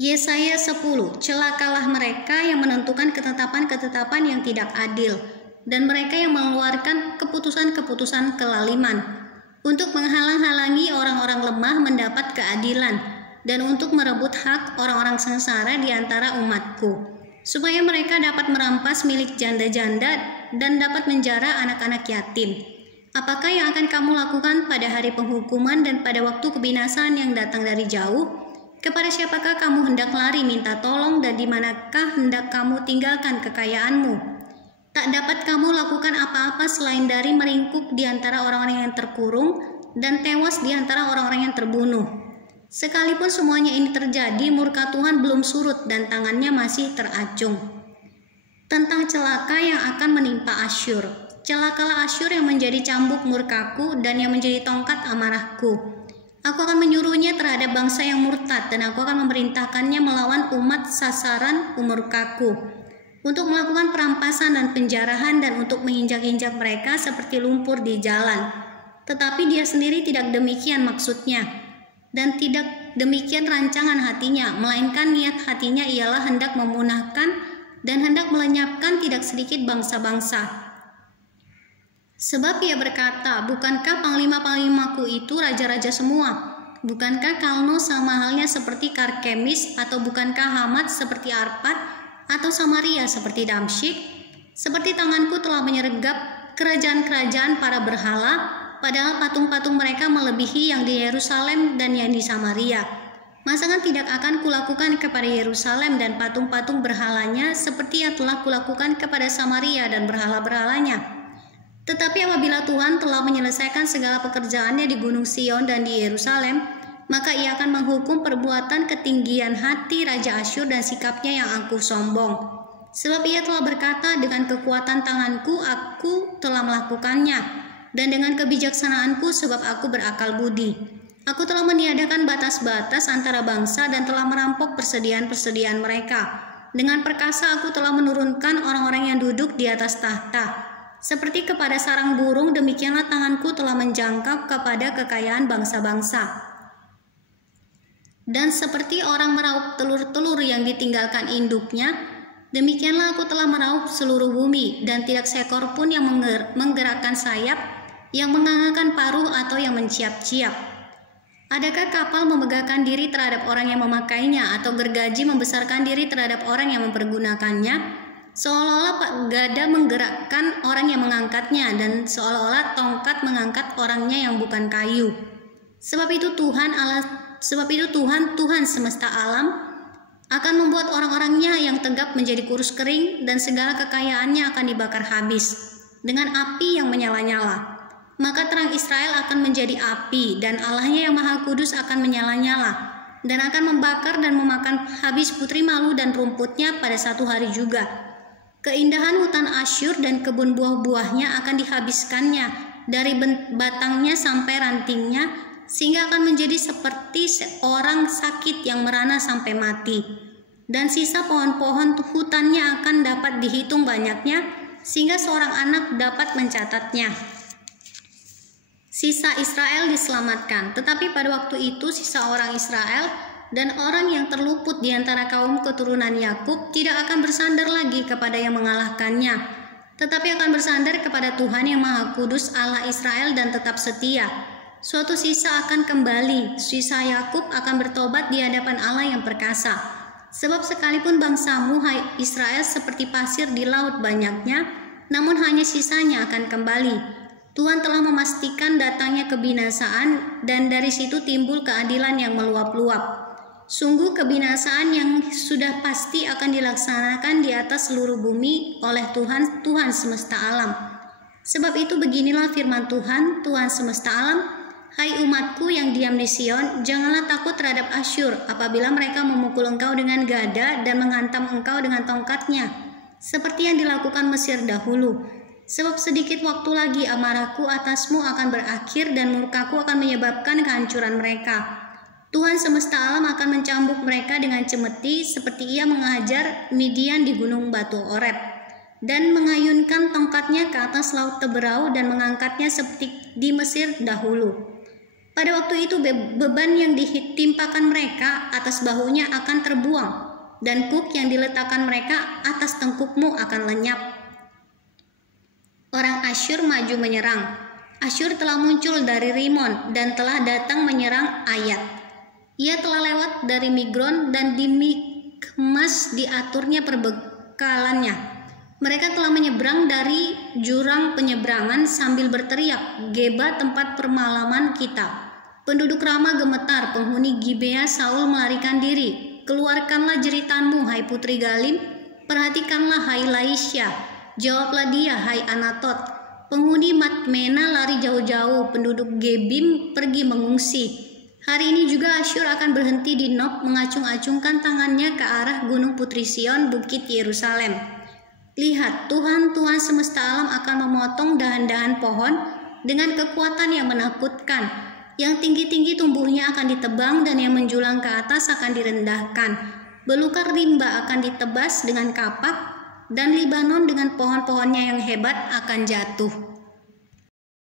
Yesaya 10. Celakalah mereka yang menentukan ketetapan-ketetapan yang tidak adil, dan mereka yang mengeluarkan keputusan-keputusan kelaliman, untuk menghalang-halangi orang-orang lemah mendapat keadilan, dan untuk merebut hak orang-orang sengsara di antara umatku, supaya mereka dapat merampas milik janda-janda dan dapat menjara anak-anak yatim. Apakah yang akan kamu lakukan pada hari penghukuman dan pada waktu kebinasaan yang datang dari jauh? Kepada siapakah kamu hendak lari minta tolong, dan di manakah hendak kamu tinggalkan kekayaanmu? Tak dapat kamu lakukan apa-apa selain dari meringkuk di antara orang-orang yang terkurung dan tewas di antara orang-orang yang terbunuh. Sekalipun semuanya ini terjadi, murka Tuhan belum surut dan tangannya masih teracung. Tentang celaka yang akan menimpa Asyur. Celakalah Asyur yang menjadi cambuk murkaku dan yang menjadi tongkat amarahku. Aku akan menyuruhnya terhadap bangsa yang murtad, dan aku akan memerintahkannya melawan umat sasaran murkaku, untuk melakukan perampasan dan penjarahan dan untuk menginjak-injak mereka seperti lumpur di jalan. Tetapi dia sendiri tidak demikian maksudnya, dan tidak demikian rancangan hatinya, melainkan niat hatinya ialah hendak memunahkan dan hendak melenyapkan tidak sedikit bangsa-bangsa. Sebab ia berkata, bukankah panglima-panglimaku itu raja-raja semua? Bukankah Kalno sama halnya seperti Karkemis, atau bukankah Hamat seperti Arpad, atau Samaria seperti Damsyik? Seperti tanganku telah menyergap kerajaan-kerajaan para berhala, padahal patung-patung mereka melebihi yang di Yerusalem dan yang di Samaria. Masakan tidak akan kulakukan kepada Yerusalem dan patung-patung berhalanya seperti yang telah kulakukan kepada Samaria dan berhala-berhalanya? Tetapi apabila Tuhan telah menyelesaikan segala pekerjaannya di Gunung Sion dan di Yerusalem, maka ia akan menghukum perbuatan ketinggian hati Raja Asyur dan sikapnya yang angkuh sombong. Sebab ia telah berkata, dengan kekuatan tanganku aku telah melakukannya, dan dengan kebijaksanaanku sebab aku berakal budi. Aku telah meniadakan batas-batas antara bangsa dan telah merampok persediaan-persediaan mereka. Dengan perkasa aku telah menurunkan orang-orang yang duduk di atas tahta. Seperti kepada sarang burung, demikianlah tanganku telah menjangkau kepada kekayaan bangsa-bangsa. Dan seperti orang meraup telur-telur yang ditinggalkan induknya, demikianlah aku telah meraup seluruh bumi, dan tidak seekor pun yang menggerakkan sayap, yang mengangangkan paruh atau yang menciap-ciap. Adakah kapal memegahkan diri terhadap orang yang memakainya, atau gergaji membesarkan diri terhadap orang yang mempergunakannya? Seolah-olah gada menggerakkan orang yang mengangkatnya, dan seolah-olah tongkat mengangkat orangnya yang bukan kayu. Sebab itu Tuhan semesta alam akan membuat orang-orangnya yang tegap menjadi kurus kering, dan segala kekayaannya akan dibakar habis dengan api yang menyala-nyala. Maka terang Israel akan menjadi api, dan Allahnya yang Maha Kudus akan menyala-nyala, dan akan membakar dan memakan habis putri malu dan rumputnya pada satu hari juga. Keindahan hutan Asyur dan kebun buah-buahnya akan dihabiskannya dari batangnya sampai rantingnya, sehingga akan menjadi seperti seorang sakit yang merana sampai mati. Dan sisa pohon-pohon hutannya akan dapat dihitung banyaknya, sehingga seorang anak dapat mencatatnya. Sisa Israel diselamatkan, tetapi pada waktu itu sisa orang Israel dan orang yang terluput di antara kaum keturunan Yakub tidak akan bersandar lagi kepada yang mengalahkannya, tetapi akan bersandar kepada Tuhan yang Maha Kudus Allah Israel dan tetap setia. Suatu sisa akan kembali, sisa Yakub akan bertobat di hadapan Allah yang perkasa. Sebab sekalipun bangsamu, hai Israel, seperti pasir di laut banyaknya, namun hanya sisanya akan kembali. Tuhan telah memastikan datangnya kebinasaan, dan dari situ timbul keadilan yang meluap-luap. Sungguh kebinasaan yang sudah pasti akan dilaksanakan di atas seluruh bumi oleh Tuhan semesta alam. Sebab itu beginilah firman Tuhan semesta alam, hai umatku yang diam di Sion, janganlah takut terhadap Asyur apabila mereka memukul engkau dengan gada dan menghantam engkau dengan tongkatnya, seperti yang dilakukan Mesir dahulu. Sebab sedikit waktu lagi amarahku atasmu akan berakhir, dan murkaku akan menyebabkan kehancuran mereka. Tuhan semesta alam akan mencambuk mereka dengan cemeti, seperti ia mengajar Midian di gunung batu Oreb, dan mengayunkan tongkatnya ke atas laut Teberau, dan mengangkatnya seperti di Mesir dahulu. Pada waktu itu beban yang ditimpakan mereka atas bahunya akan terbuang, dan kuk yang diletakkan mereka atas tengkukmu akan lenyap. Orang Asyur maju menyerang. Asyur telah muncul dari Rimon dan telah datang menyerang Ayat. Ia telah lewat dari Migron dan di Mikmas diaturnya perbekalannya. Mereka telah menyeberang dari jurang penyeberangan sambil berteriak, Geba tempat permalaman kita. Penduduk Rama gemetar, penghuni Gibea Saul melarikan diri. Keluarkanlah jeritanmu, hai putri Galim. Perhatikanlah, hai Laisya. Jawablah dia, hai Anatot. Penghuni Madmena lari jauh-jauh, penduduk Gebim pergi mengungsi. Hari ini juga Asyur akan berhenti di Nob, mengacung-acungkan tangannya ke arah gunung Putri Sion, bukit Yerusalem. Lihat, Tuhan semesta alam akan memotong dahan-dahan pohon dengan kekuatan yang menakutkan. Yang tinggi-tinggi tumbuhnya akan ditebang dan yang menjulang ke atas akan direndahkan. Belukar rimba akan ditebas dengan kapak dan Libanon dengan pohon-pohonnya yang hebat akan jatuh.